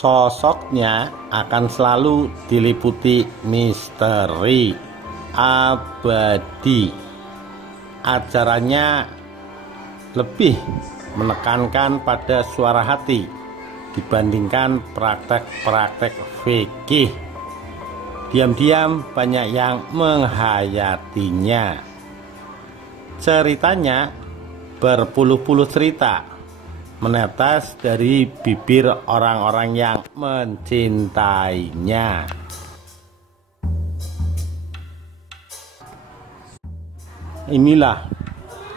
Sosoknya akan selalu diliputi misteri abadi. Ajarannya lebih menekankan pada suara hati dibandingkan praktek-praktek fikih. Diam-diam banyak yang menghayatinya. Ceritanya berpuluh-puluh cerita menetes dari bibir orang-orang yang mencintainya. Inilah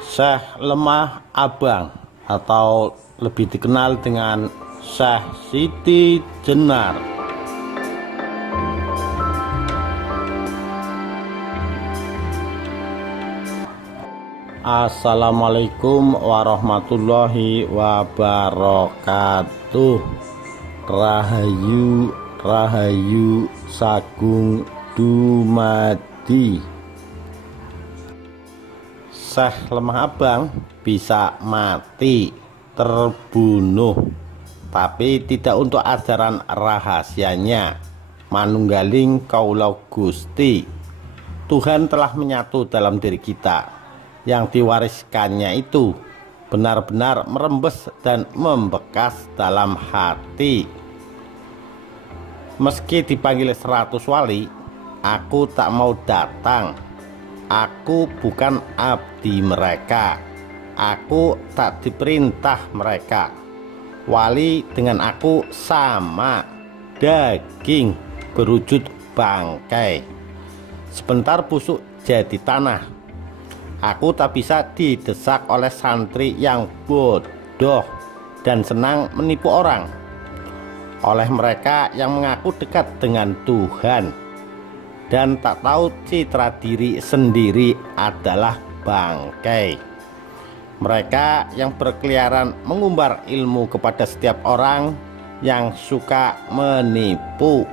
Syekh Lemah Abang, atau lebih dikenal dengan Syekh Siti Jenar. Assalamualaikum warahmatullahi wabarakatuh. Rahayu rahayu sagung dumadi. Syekh Lemah Abang bisa mati, terbunuh, tapi tidak untuk ajaran rahasianya. Manunggaling Kaula Gusti, Tuhan telah menyatu dalam diri kita. Yang diwariskannya itu benar-benar merembes dan membekas dalam hati. Meski dipanggil 100 wali, aku tak mau datang. Aku bukan abdi mereka. Aku tak diperintah mereka. Wali dengan aku sama, daging berwujud bangkai. Sebentar busuk jadi tanah. Aku tak bisa didesak oleh santri yang bodoh dan senang menipu orang. Oleh mereka yang mengaku dekat dengan Tuhan dan tak tahu citra diri sendiri adalah bangkai. Mereka yang berkeliaran mengumbar ilmu kepada setiap orang yang suka menipu.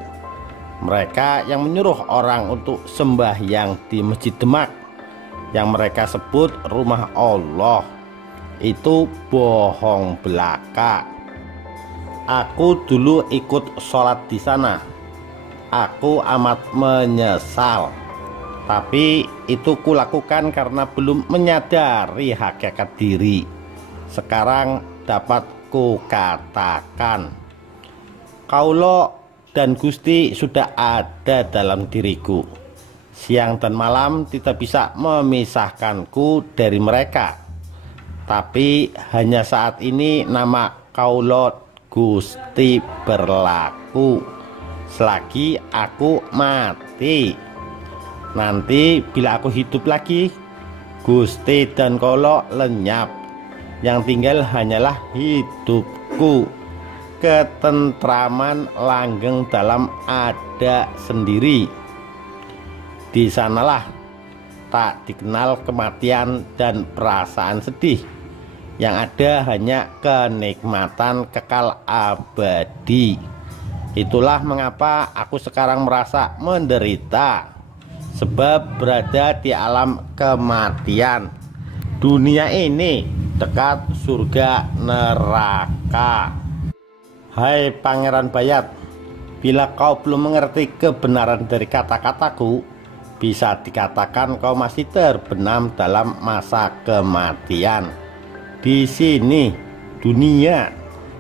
Mereka yang menyuruh orang untuk sembahyang di Masjid Demak yang mereka sebut rumah Allah, itu bohong belaka. Aku dulu ikut sholat di sana. Aku amat menyesal, tapi itu kulakukan karena belum menyadari hakikat diri. Sekarang dapat kukatakan, Kaula dan Gusti sudah ada dalam diriku. Siang dan malam tidak bisa memisahkanku dari mereka. Tapi hanya saat ini nama Kaula Gusti berlaku selagi aku mati. Nanti bila aku hidup lagi, Gusti dan Kaula lenyap. Yang tinggal hanyalah hidupku, ketentraman langgeng dalam ada sendiri. Di sanalah tak dikenal kematian dan perasaan sedih. Yang ada hanya kenikmatan kekal abadi. Itulah mengapa aku sekarang merasa menderita, sebab berada di alam kematian. Dunia ini dekat surga neraka. Hai Pangeran Bayat, bila kau belum mengerti kebenaran dari kata-kataku, bisa dikatakan kau masih terbenam dalam masa kematian. Di sini dunia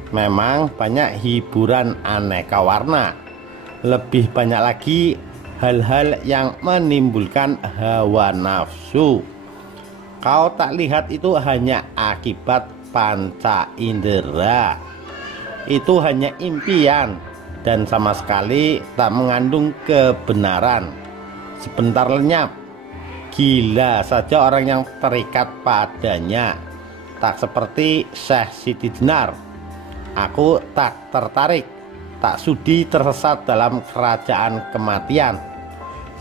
memang banyak hiburan aneka warna. Lebih banyak lagi hal-hal yang menimbulkan hawa nafsu. Kau tak lihat itu hanya akibat panca indera. Itu hanya impian dan sama sekali tak mengandung kebenaran. Sebentar lenyap, gila saja orang yang terikat padanya. Tak seperti Syekh Siti Jenar. Aku tak tertarik, tak sudi tersesat dalam kerajaan kematian.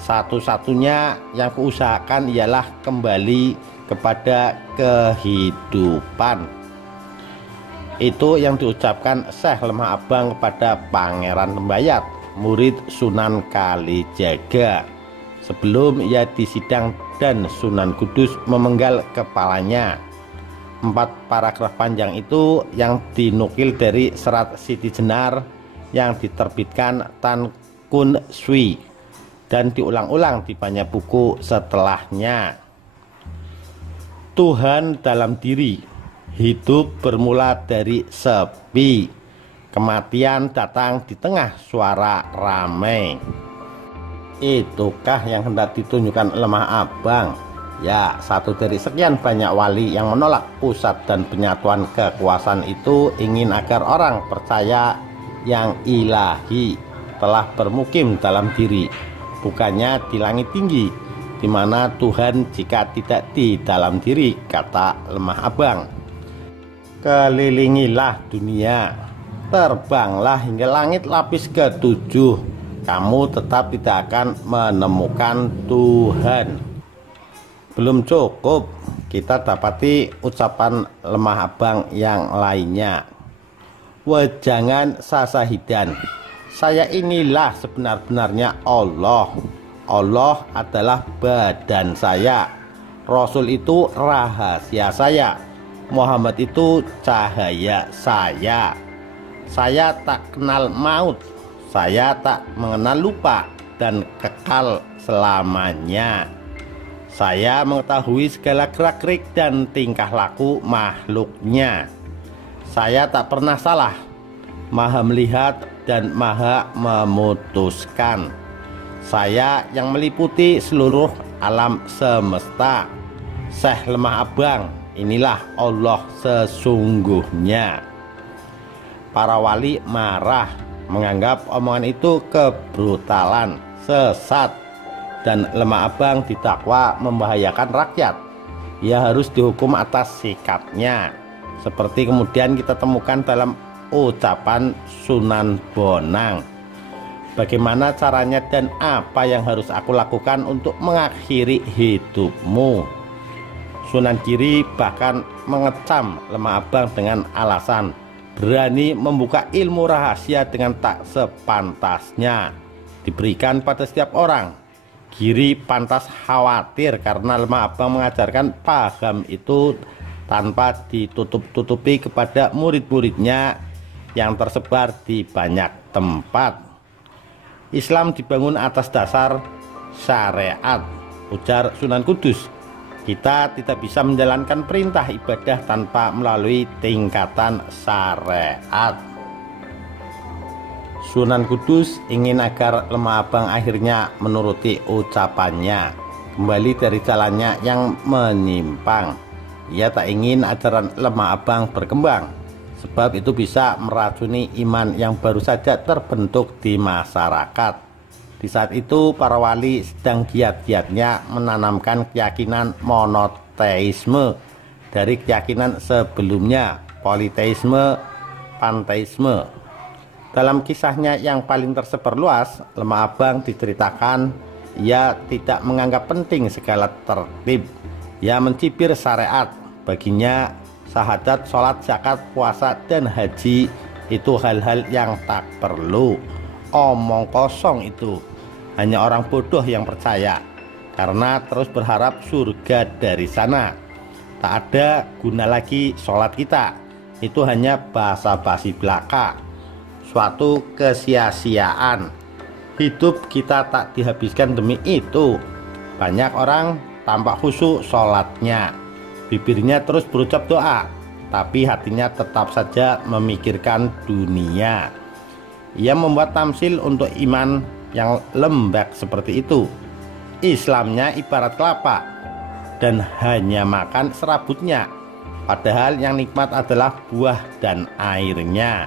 Satu-satunya yang kuusahakan ialah kembali kepada kehidupan. Itu yang diucapkan Syekh Lemah Abang kepada Pangeran Tembayat, murid Sunan Kalijaga, sebelum ia disidang dan Sunan Kudus memenggal kepalanya. 4 paragraf panjang itu yang dinukil dari serat Siti Jenar yang diterbitkan Tan Kun Sui dan diulang-ulang di banyak buku setelahnya. Tuhan dalam diri. Hidup bermula dari sepi. Kematian datang di tengah suara ramai. Itukah yang hendak ditunjukkan Lemah Abang? Ya, satu dari sekian banyak wali yang menolak pusat dan penyatuan kekuasaan itu ingin agar orang percaya yang ilahi telah bermukim dalam diri, bukannya di langit tinggi, di mana Tuhan jika tidak di dalam diri, kata Lemah Abang. Kelilingilah dunia, terbanglah hingga langit lapis ke-7, kamu tetap tidak akan menemukan Tuhan. Belum cukup, kita dapati ucapan Lemah Abang yang lainnya. Wejangan sasahidan, saya inilah sebenar-benarnya Allah. Allah adalah badan saya, Rasul itu rahasia saya, Muhammad itu cahaya saya. Saya tak kenal maut, saya tak mengenal lupa dan kekal selamanya. Saya mengetahui segala gerak-gerik dan tingkah laku makhluknya. Saya tak pernah salah, maha melihat dan maha memutuskan. Saya yang meliputi seluruh alam semesta. Syekh Lemah Abang, inilah Allah sesungguhnya. Para wali marah, menganggap omongan itu kebrutalan, sesat, dan Lemah Abang didakwa membahayakan rakyat. Ia harus dihukum atas sikapnya, seperti kemudian kita temukan dalam ucapan Sunan Bonang. Bagaimana caranya dan apa yang harus aku lakukan untuk mengakhiri hidupmu? Sunan Giri bahkan mengecam Lemah Abang dengan alasan berani membuka ilmu rahasia dengan tak sepantasnya diberikan pada setiap orang. Giri pantas khawatir karena Lemah Abang mengajarkan paham itu tanpa ditutup-tutupi kepada murid-muridnya yang tersebar di banyak tempat. Islam dibangun atas dasar syariat, ujar Sunan Kudus. Kita tidak bisa menjalankan perintah ibadah tanpa melalui tingkatan syariat. Sunan Kudus ingin agar Lemah Abang akhirnya menuruti ucapannya, kembali dari jalannya yang menyimpang. Ia tak ingin ajaran Lemah Abang berkembang, sebab itu bisa meracuni iman yang baru saja terbentuk di masyarakat. Di saat itu para wali sedang giat-giatnya menanamkan keyakinan monoteisme dari keyakinan sebelumnya, politeisme, panteisme. Dalam kisahnya yang paling tersebar luas, Lemah Abang diceritakan ia tidak menganggap penting segala tertib. Ia mencibir syariat. Baginya syahadat, sholat, zakat, puasa, dan haji itu hal-hal yang tak perlu. Omong kosong itu. Hanya orang bodoh yang percaya, karena terus berharap surga dari sana. Tak ada guna lagi sholat kita. Itu hanya basa-basi belaka, suatu kesia-siaan. Hidup kita tak dihabiskan demi itu. Banyak orang tampak khusyuk sholatnya, bibirnya terus berucap doa, tapi hatinya tetap saja memikirkan dunia. Ia membuat tamsil untuk iman yang lembek seperti itu. Islamnya ibarat kelapa dan hanya makan serabutnya, padahal yang nikmat adalah buah dan airnya.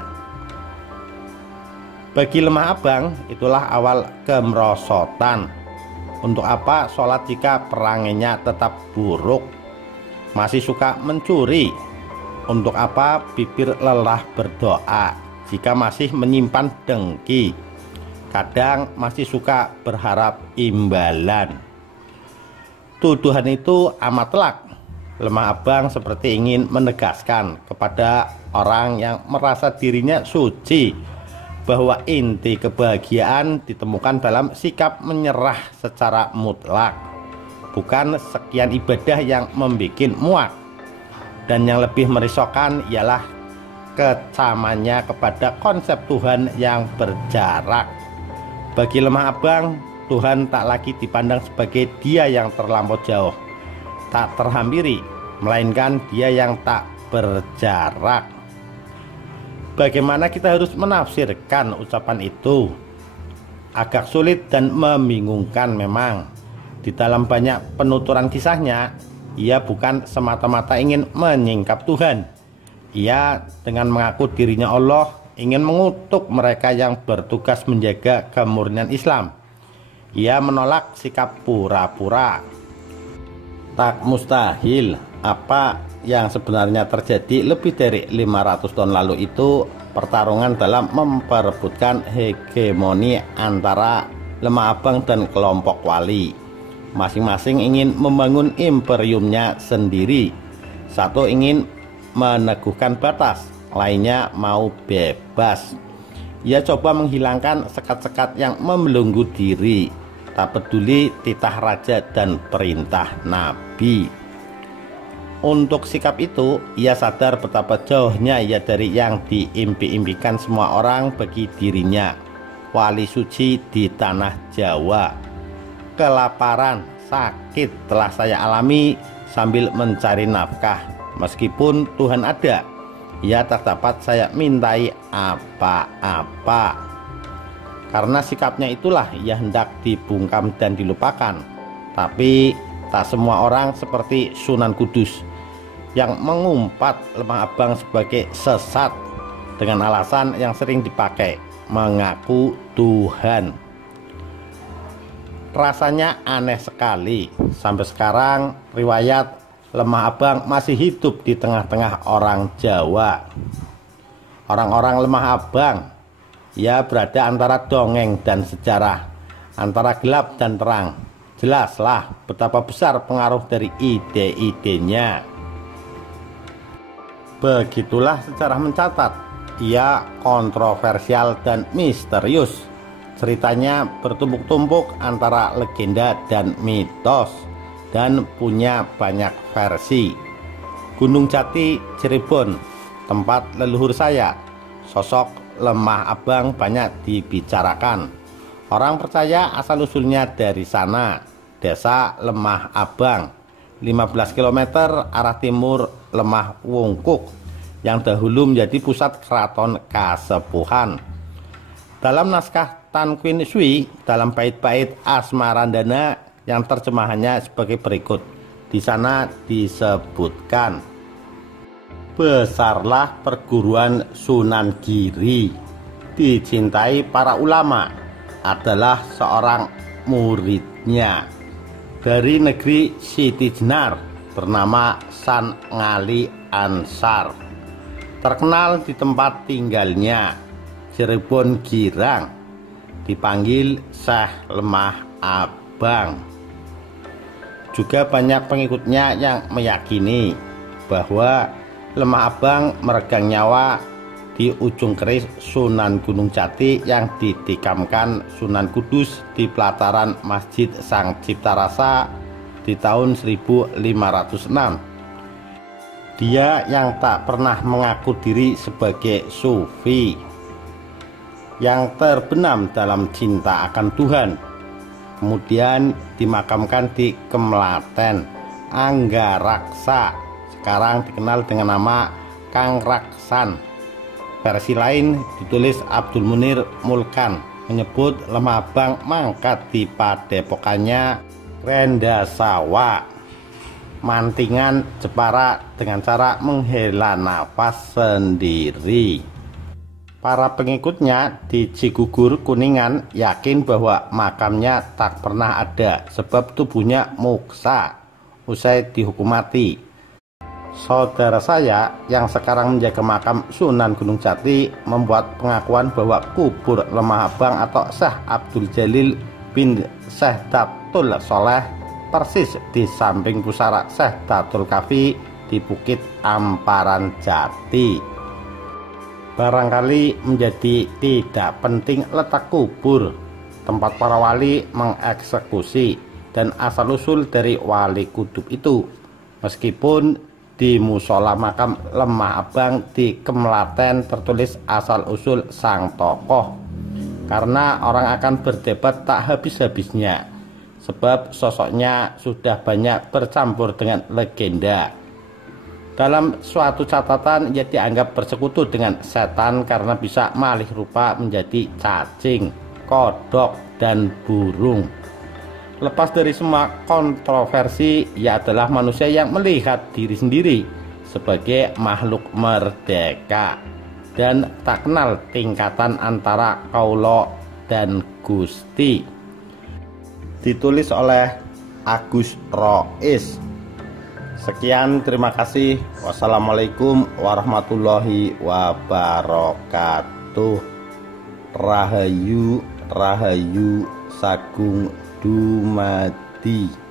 Bagi Lemah Abang, itulah awal kemerosotan. Untuk apa sholat jika perangainya tetap buruk? Masih suka mencuri? Untuk apa bibir lelah berdoa jika masih menyimpan dengki? Kadang masih suka berharap imbalan. Tuduhan itu amat telak. Lemah Abang seperti ingin menegaskan kepada orang yang merasa dirinya suci bahwa inti kebahagiaan ditemukan dalam sikap menyerah secara mutlak, bukan sekian ibadah yang membuat muak. Dan yang lebih merisaukan ialah kecamannya kepada konsep Tuhan yang berjarak. Bagi lemah abang, Tuhan tak lagi dipandang sebagai Dia yang terlampau jauh, tak terhampiri, melainkan Dia yang tak berjarak. Bagaimana kita harus menafsirkan ucapan itu? Agak sulit dan membingungkan memang. Di dalam banyak penuturan kisahnya, ia bukan semata-mata ingin menyingkap Tuhan. Ia dengan mengaku dirinya Allah ingin mengutuk mereka yang bertugas menjaga kemurnian Islam. Ia menolak sikap pura-pura. Tak mustahil apa yang sebenarnya terjadi lebih dari 500 tahun lalu itu pertarungan dalam memperebutkan hegemoni antara lemah abang dan kelompok wali. Masing-masing ingin membangun imperiumnya sendiri. Satu ingin meneguhkan batas, lainnya mau bebas. Ia coba menghilangkan sekat-sekat yang membelenggu diri, tak peduli titah raja dan perintah nabi. Untuk sikap itu, ia sadar betapa jauhnya ia dari yang diimpi-impikan semua orang bagi dirinya, wali suci di tanah Jawa. Kelaparan, sakit telah saya alami sambil mencari nafkah. Meskipun Tuhan ada, ia tak dapat saya mintai apa-apa. Karena sikapnya itulah ia hendak dibungkam dan dilupakan. Tapi tak semua orang seperti Sunan Kudus yang mengumpat lemah abang sebagai sesat dengan alasan yang sering dipakai, mengaku Tuhan. Rasanya aneh sekali. Sampai sekarang riwayat lemah abang masih hidup di tengah-tengah orang Jawa. Orang-orang lemah abang, ia berada antara dongeng dan sejarah, antara gelap dan terang. Jelaslah betapa besar pengaruh dari ide-idenya. Begitulah sejarah mencatat, ia kontroversial dan misterius. Ceritanya bertumpuk-tumpuk antara legenda dan mitos, dan punya banyak versi. Gunung Jati, Cirebon, tempat leluhur saya. Sosok lemah abang banyak dibicarakan. Orang percaya asal-usulnya dari sana, desa Lemah Abang, 15 km arah timur Lemah Wungkuk, yang dahulu menjadi pusat keraton Kasepuhan. Dalam naskah Tan Kwin Sui, dalam bait-bait Asmarandana yang terjemahannya sebagai berikut. Di sana disebutkan, besarlah perguruan Sunan Giri, dicintai para ulama, adalah seorang muridnya dari negeri Siti Jenar bernama San Ngali Ansar, terkenal di tempat tinggalnya Cirebon Girang, dipanggil Syekh Lemah Abang. Juga banyak pengikutnya yang meyakini bahwa lemah abang meregang nyawa di ujung keris Sunan Gunung Jati yang didikamkan Sunan Kudus di pelataran Masjid Sang Cipta Rasa di tahun 1506. Dia yang tak pernah mengaku diri sebagai sufi, yang terbenam dalam cinta akan Tuhan, kemudian dimakamkan di Kemlaten, Anggaraksa, sekarang dikenal dengan nama Kang Raksan. Versi lain ditulis Abdul Munir Mulkan, menyebut lemah abang mangkat di padepokannya Rendasawa, Mantingan, Jepara, dengan cara menghela nafas sendiri. Para pengikutnya di Cigugur, Kuningan yakin bahwa makamnya tak pernah ada sebab tubuhnya muksa usai dihukum mati. Saudara saya yang sekarang menjaga makam Sunan Gunung Jati membuat pengakuan bahwa kubur lemah abang atau Syekh Abdul Jalil bin Syekh Datul Soleh persis di samping pusara Syekh Datul Kafi di Bukit Amparan Jati. Barangkali menjadi tidak penting letak kubur, tempat para wali mengeksekusi, dan asal-usul dari wali kutub itu. Meskipun di musola makam Lemah Abang di Kemlaten tertulis asal-usul sang tokoh, karena orang akan berdebat tak habis-habisnya, sebab sosoknya sudah banyak bercampur dengan legenda. Dalam suatu catatan, ia dianggap bersekutu dengan setan karena bisa malih rupa menjadi cacing, kodok, dan burung. Lepas dari semua kontroversi, ia adalah manusia yang melihat diri sendiri sebagai makhluk merdeka dan tak kenal tingkatan antara kaulo dan Gusti. Ditulis oleh Agus Rois. Sekian, terima kasih. Wassalamualaikum warahmatullahi wabarakatuh. Rahayu, Rahayu Sagung Dumadi.